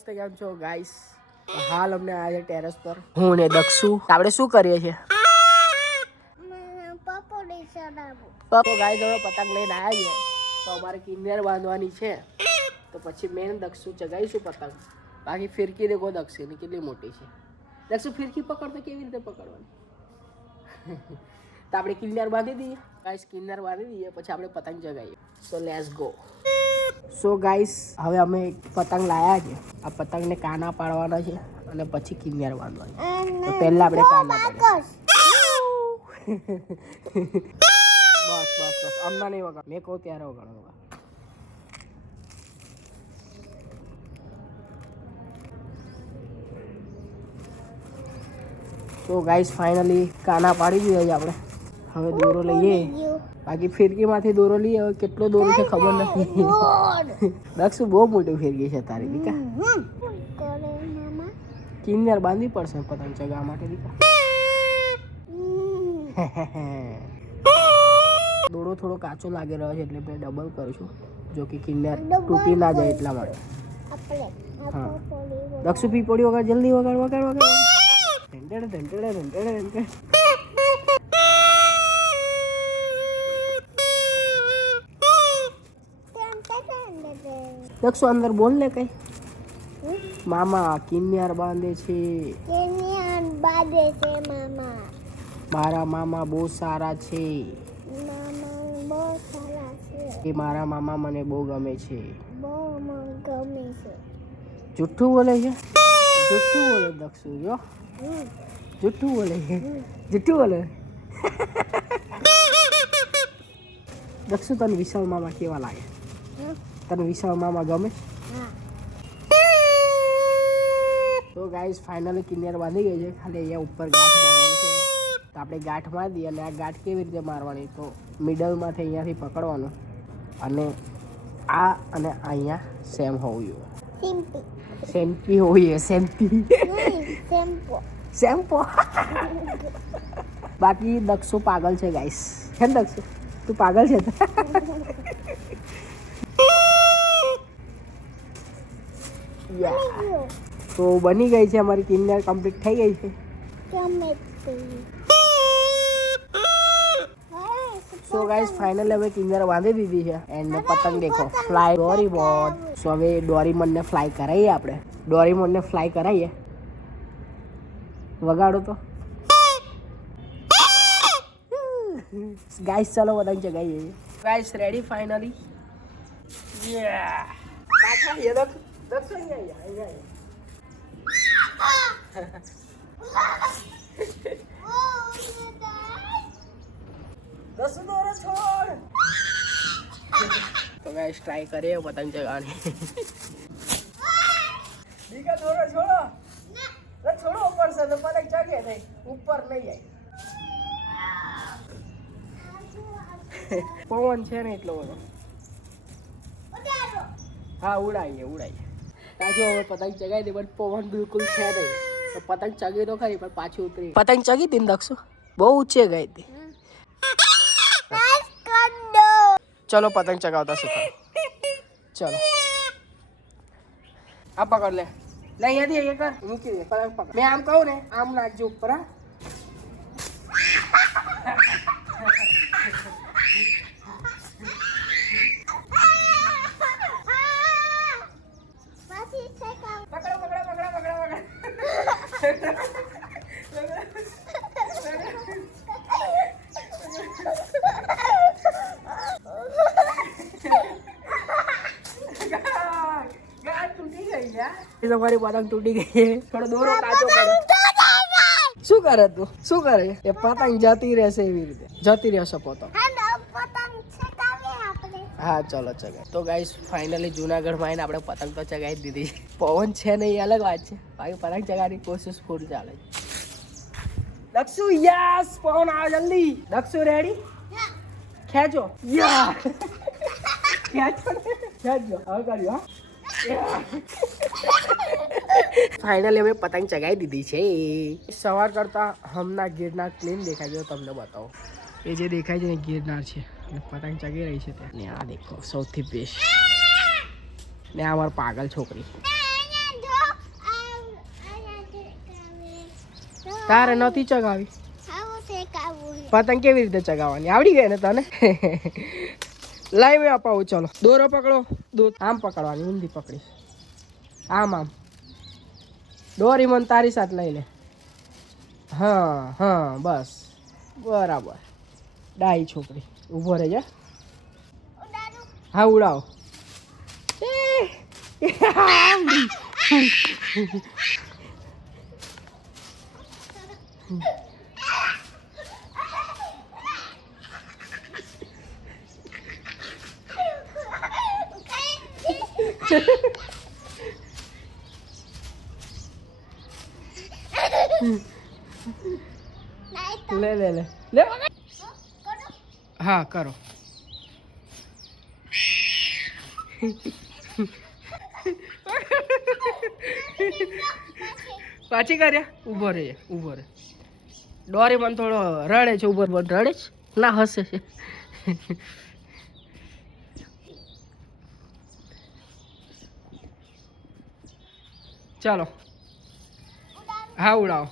નમસ્તે કેમ છો ગાઈસ હાલ અમને આજે ટેરેસ પર. હું ને દક્ષુ. આપણે શું કરીએ છીએ? પપ્પો ગાઈસ હવે પતંગ લઈને આવ્યા છે તો અમારે કિન્નેર બાંધવાની છે. તો પછી મેં દક્ષુ ચગાવીશું પતંગ. બાકી ફિરકી દેખો દક્ષિની કેટલી મોટી છે. દક્ષુ, ફિરકી પકડતો કેવી રીતે પકડવાની? તો આપણે કિન્નર બાંધી દઈએ. ગાઈસ કિન્નર બાંધી દઈએ, પછી આપણે પતંગ ચગાવીએ. So let's go so guys હવે અમે એક પતંગ લાયા છે. આ પતંગને કાના પાડવાના છે અને પછી કિન્નર બાંધવાની તો પહેલા આપણે કાના પાડીએ. બસ બસ બસ. હમણાં નહીં વગાડ. મેં કહું ત્યારે વગાડો વગાડ તો ગાઈસ ફાઇનલી કાના પાડી દીધા છે આપણે. હવે દોરો લઈએ. બાકી ફિરકીમાંથી દોરો લઈએ હવે કેટલો દોરો છે ખબર નથી. દક્ષુ બહુ મોટી ફિરકી છે તારી દીકા. કિન્નર બાંધવી પડશે પતંગ ચગાવવા માટે દીકા. દોરો થોડો કાચો લાગી રહ્યો છે એટલે મેં ડબલ કરીશું જો કે કિન્નર તૂટી ના જાય એટલા માટે. હા. દક્ષુ પીપોળી વગર જલ્દી વગાડ વગાડ વગાડ. ઢંટેડે ઢંટેડે ઢંટેડે ઢંટેડે દક્ષુ અંદર બોલ ને કઈ. મામા કિન્યાર બાંધે છે. બાદે છે મામા. મારા મામા બહુ સારા છે. એ મારા મામા મને બહુ ગમે છે. બહુ ગમે છે. જુઠ્ઠું બોલે છે? જુઠ્ઠું બોલે દક્ષુ જો. જુઠ્ઠું બોલે છે. જુઠ્ઠું બોલે. દક્ષુ તને વિશાલ મામા કેવા લાગે. તને વિશાલ મામા ગમે? તો ગાઈસ ફાઇનલી કિન્નર બાંધી ગઈ છે. ખાલી અહીંયા ઉપર ગાંઠ મારવાની છે. તો આપણે ગાંઠ મારી દઈએ અને આ ગાંઠ કેવી રીતે મારવાની? તો મિડલમાંથી અહીંયાથી પકડવાનું. અને આ અને અહીંયા સેમ હોવું જોઈએ. સિમ્પી હોવી જોઈએ સેમ્પી સેમ્પો સેમ્પો બાકી દક્ષુ પાગલ છે ગાઈસ છે ને દક્ષુ? તું પાગલ છે? તો બની ગઈ છે અમારી કિન્નર કમ્પ્લીટ થઈ ગઈ છે. સો ગાઈસ ફાઇનલ હવે કિન્નર બાંધી દીધી છે. એન્ડ પતંગ દેખો ફ્લાય ડોરી બોર્ડ સો હવે ડોરીમનને ફ્લાય કરાવીએ આપણે. ડોરીમનને ફ્લાય કરાવીએ વગાડો તો. ગાઈસ ચાલો પતંગ ચગાવીએ ગાઈસ રેડી ફાઇનલી પાછા એ અહીંયા અહીંયા અહીંયા દસ દોરો છોડ તો ગાઈસ ટ્રાય કરીએ પતંગ ચગાવવાની બીજા દોરો છોડો તો છોડો ઉપર છે તો પતંગ ચગે નહીં ઉપર નહીં જાય પવન છે ને એટલો બધો. હા ઉડાઈએ ઉડાઈએ તાજો હવે પતંગ ચગાવી દે, પણ પવન બિલકુલ છે નહીં. તો પતંગ ચગી તો ખરી, પણ પાછી ઉતરી. પતંગ ચગી દીન દક્ષુ. બહુ ઊંચે ગઈ હતી ચલો પતંગ ચગાવતા શીખો. ચલો. આ પકડ લે. લે અહીંયાથી, અહીંયા કર. મૂકી દે, પતંગ પકડ. મેં આમ કહું ને, આમ નાખજો ઉપર, હા પકડો પકડો પકડો પકડો ગાંઠ તૂટી ગઈ યાર તમારી પતંગ તૂટી ગઈ છે. થોડો દોરો કાચો પડે. શું કરે તું? શું કરે? એ પતંગ જતી રહેશે એવી રીતે. જતી રહેશે પોતો. હા, ચલો, ચગાય. તો ગાઈસ ફાઇનલી જુનાગઢમાં આવીને આપણે પતંગ તો ચગાવી દીધી. પવન છે ને એ અલગ વાત છે. બાકી પતંગ ચગાવવાની કોશિશ ફૂલ ચાલે છે. દક્ષુ યસ પવન, આવ જલ્દી. દક્ષુ રેડી ખેંચો. યા ખેંચો ખેંચો. હવે કર્યું, હા? ફાઇનલી અમે પતંગ ચગાવી દીધી છે. સવાર કરતા હમણાં ગિરનાર ક્લીન દેખાય છે તમને બતાવો. એ જે દેખાય છે ને ગિરનાર છે. અને પતંગ ચગી રહી છે ત્યાં ને આ દેખો, સૌથી બેસ્ટ ને આ અમારી પાગલ છોકરી. તારે નથી ચગાવી? પતંગ કેવી રીતે ચગાવવાની? આવડી ગઈ ને તને? લાઈવ અપાવું ચલો. દોરો પકડો. દો આમ પકડવાની, ઊંધી પકડી. આમ આમ. દોરી મન તારી સાથે લઈ લે હા હા બસ. બરાબર. ડાઈ છોકરી. ઊભો રહેજે હા ઉડાવો એ, આવડી. લે લે લે. લે હા, કરો. પાછી કર્યા? ઊભો રહે ઊભો રહે. ડોરી મને થોડો રડે છે, ઊભો રડે છે? ના, હસે છે. ચાલો. હા, ઉડાવો.